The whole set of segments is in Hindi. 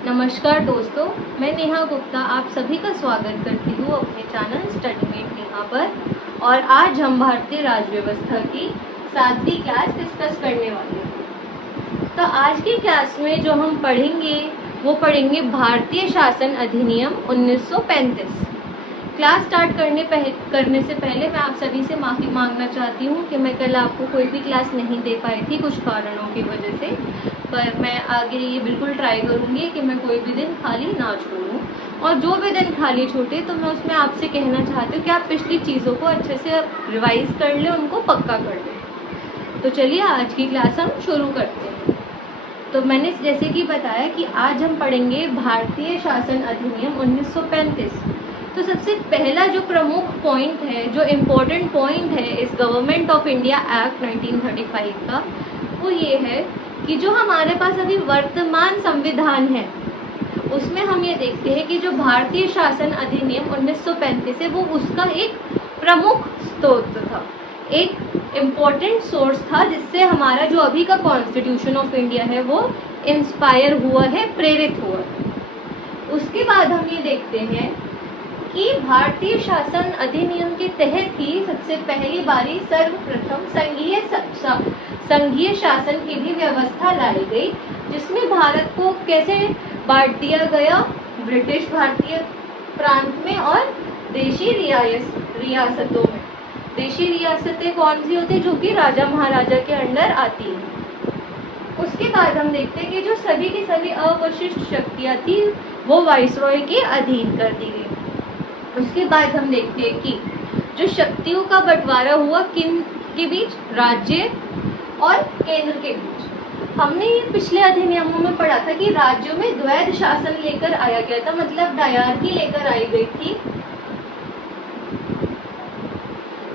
नमस्कार दोस्तों, मैं नेहा गुप्ता आप सभी का स्वागत करती हूँ अपने चैनल स्टडी मेट नेहा पर। और आज हम भारतीय राज्य व्यवस्था की 7वीं क्लास डिस्कस करने वाले हैं। तो आज की क्लास में जो हम पढ़ेंगे वो पढ़ेंगे भारतीय शासन अधिनियम 1935। क्लास स्टार्ट करने से पहले मैं आप सभी से माफ़ी मांगना चाहती हूँ कि मैं कल आपको कोई भी क्लास नहीं दे पाई थी कुछ कारणों की वजह से, पर मैं आगे ये बिल्कुल ट्राई करूँगी कि मैं कोई भी दिन खाली ना छोड़ूँ। और जो भी दिन खाली छूटे तो मैं उसमें आपसे कहना चाहती हूँ कि आप पिछली चीज़ों को अच्छे से रिवाइज कर लें, उनको पक्का कर लें। तो चलिए आज की क्लास हम शुरू करते हैं। तो मैंने जैसे कि बताया कि आज हम पढ़ेंगे भारतीय शासन अधिनियम 1935। तो सबसे पहला जो प्रमुख पॉइंट है, जो इम्पोर्टेंट पॉइंट है इस गवर्नमेंट ऑफ इंडिया एक्ट 1935 का, वो ये है कि जो हमारे पास अभी वर्तमान संविधान है उसमें हम ये देखते हैं कि जो भारतीय शासन अधिनियम 1935 है वो उसका एक प्रमुख स्रोत था, एक इम्पोर्टेंट सोर्स था जिससे हमारा जो अभी का कॉन्स्टिट्यूशन ऑफ इंडिया है वो इंस्पायर हुआ है, प्रेरित हुआ है। उसके बाद हम ये देखते हैं कि भारतीय शासन अधिनियम के तहत ही सबसे पहली बारी सर्वप्रथम संघीय शासन की भी व्यवस्था लाई गई, जिसमें भारत को कैसे बांट दिया गया, ब्रिटिश भारतीय प्रांत में और देशी रियासतों में। देशी रियासतें कौन सी होती है? जो कि राजा महाराजा के अंडर आती है। उसके बाद हम देखते हैं कि जो सभी की सभी अवशिष्ट शक्तियां थी वो वाइसरॉय के अधीन कर दी गई। उसके बाद हम देखते हैं कि जो शक्तियों का बंटवारा हुआ किन के बीच, राज्य और केंद्र के बीच। हमने ये पिछले अधिनियमों में पढ़ा था कि राज्यों में द्वैध शासन लेकर आया गया था, मतलब डायरकी लेकर आई गई थी।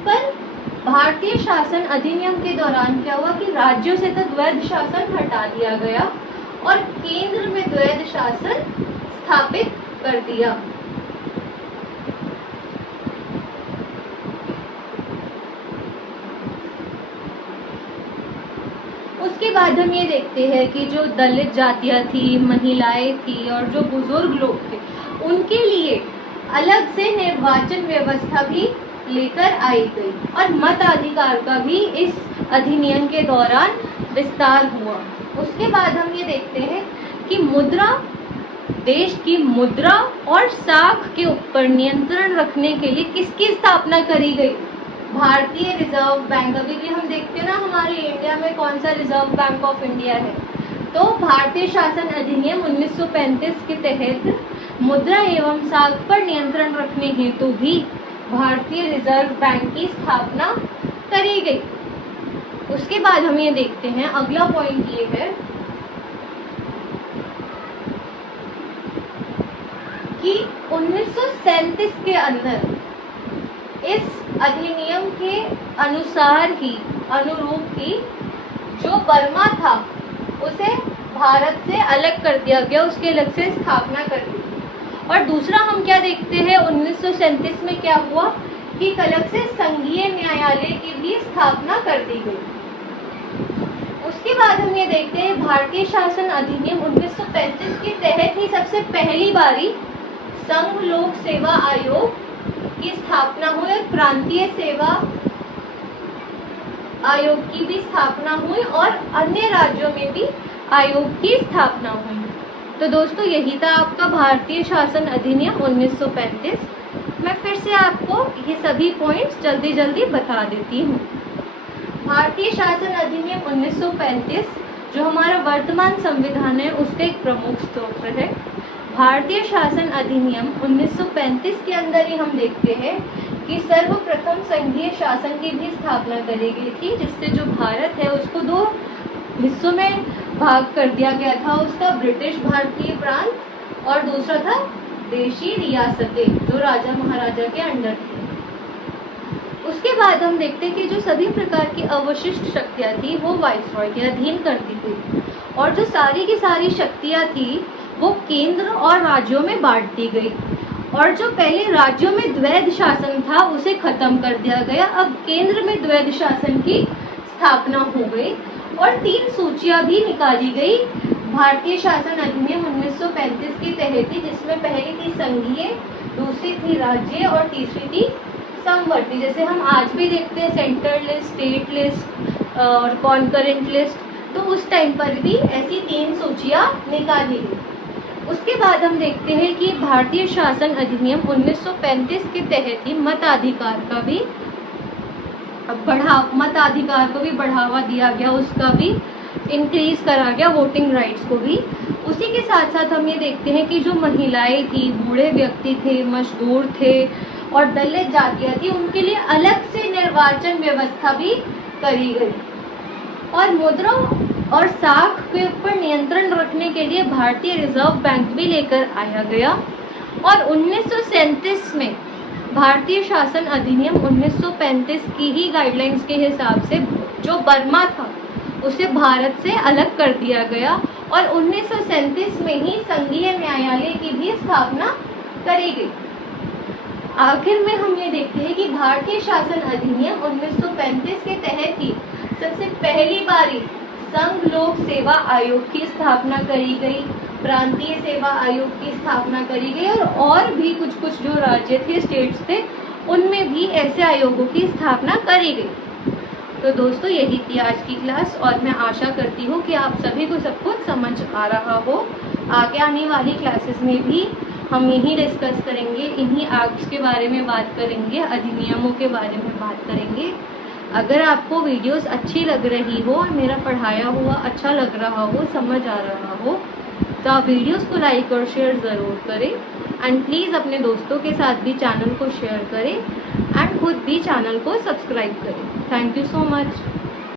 पर भारतीय शासन अधिनियम के दौरान क्या हुआ कि राज्यों से तो द्वैध शासन हटा दिया गया और केंद्र में द्वैध शासन स्थापित कर दिया। उसके बाद हम ये देखते हैं कि जो दलित जातियां थी, महिलाएं थी और जो बुजुर्ग लोग थे उनके लिए अलग से निर्वाचन व्यवस्था भी लेकर आई गई और मताधिकार का भी इस अधिनियम के दौरान विस्तार हुआ। उसके बाद हम ये देखते हैं कि मुद्रा, देश की मुद्रा और साख के ऊपर नियंत्रण रखने के लिए किसकी स्थापना करी गई? भारतीय रिजर्व बैंक। अभी भी हम देखते हैं ना हमारे इंडिया में कौन सा रिजर्व बैंक ऑफ इंडिया है, तो भारतीय शासन अधिनियम 1935 के तहत मुद्रा एवं साख पर नियंत्रण रखने हेतु भी भारतीय रिजर्व बैंक की स्थापना करी गई। उसके बाद हम ये देखते हैं, अगला पॉइंट ये है कि 1937 के अंदर इस अधिनियम के अनुसार ही, अनुरूप ही जो बर्मा था उसे भारत से अलग कर दिया गया, उसके अलग से स्थापना कर दी। और दूसरा हम क्या देखते हैं, 1937 में क्या हुआ कि अलग से संघीय न्यायालय की भी स्थापना कर दी गई। उसके बाद हम ये देखते हैं भारतीय शासन अधिनियम 1935 के तहत ही सबसे पहली बारी संघ लोक सेवा आयोग की स्थापना हुई और प्रांतीय सेवा आयोग की भी स्थापना हुई और अन्य राज्यों में भी आयोग की स्थापना हुई। तो दोस्तों यही था आपका भारतीय शासन अधिनियम 1935। मैं फिर से आपको ये सभी पॉइंट्स जल्दी जल्दी बता देती हूँ। भारतीय शासन अधिनियम 1935 जो हमारा वर्तमान संविधान है उसका एक प्रमुख स्रोत है। भारतीय शासन अधिनियम 1935 के अंदर ही हम देखते हैं कि सर्वप्रथम संघीय शासन की भी स्थापना करी गई थी, जिससे जो भारत है उसको दो हिस्सों में भाग कर दिया गया था, उसका ब्रिटिश भारतीय प्रांत और दूसरा था देशी रियासतें जो राजा महाराजा के अंडर थी। उसके बाद हम देखते हैं कि जो सभी प्रकार की अवशिष्ट शक्तियां थी वो वाइसरॉय के अधीन कर दी गई और जो सारी की सारी शक्तियां थी वो केंद्र और राज्यों में बांट दी गई। और जो पहले राज्यों में द्वैध शासन था उसे खत्म कर दिया गया, अब केंद्र में द्वैध शासन की स्थापना हो गई और 3 सूचियां भी निकाली गई भारतीय शासन अधिनियम 1935 तहती, जिसमें पहली थी संघीय, दूसरी थी राज्य और तीसरी थी समवर्ती। जैसे हम आज भी देखते हैं सेंट्रल लिस्ट, स्टेट लिस्ट और कॉन्करेंट लिस्ट, तो उस टाइम पर भी ऐसी 3 सूचियां निकाली गई। उसके बाद हम देखते हैं कि भारतीय शासन अधिनियम 1935 के तहत ही मताधिकार को भी बढ़ावा दिया गया, उसका भी इंक्रीज करा गया, वोटिंग राइट्स को भी। उसी के साथ साथ हम ये देखते हैं कि जो महिलाएं थी, बूढ़े व्यक्ति थे, मजदूर थे और दलित जातियां थी, उनके लिए अलग से निर्वाचन व्यवस्था भी करी गई। और मुद्रा और साख के ऊपर नियंत्रण रखने के लिए भारतीय रिजर्व बैंक भी लेकर आया गया। और 1937 में भारतीय शासन अधिनियम 1935 की ही गाइडलाइंस के हिसाब से जो बर्मा था उसे भारत से अलग कर दिया गया और 1937 में ही संघीय न्यायालय की भी स्थापना करी गई। आखिर में हम ये देखते हैं कि भारतीय शासन अधिनियम 1935 के तहत ही सबसे पहली बारी संघ लोक सेवा आयोग की स्थापना करी गई, प्रांतीय सेवा आयोग की स्थापना करी गई और भी कुछ जो राज्य थे, स्टेट्स थे, उनमें भी ऐसे आयोगों की स्थापना करी गई। तो दोस्तों यही थी आज की क्लास और मैं आशा करती हूँ कि आप सभी को सब कुछ समझ आ रहा हो। आगे आने वाली क्लासेस में भी हम यही डिस्कस करेंगे, इन्हीं एक्ट्स के बारे में बात करेंगे, अधिनियमों के बारे में बात करेंगे। अगर आपको वीडियोस अच्छी लग रही हो और मेरा पढ़ाया हुआ अच्छा लग रहा हो, समझ आ रहा हो, तो आप वीडियोस को लाइक और शेयर ज़रूर करें एंड प्लीज़ अपने दोस्तों के साथ भी चैनल को शेयर करें एंड खुद भी चैनल को सब्सक्राइब करें। Thank you so much.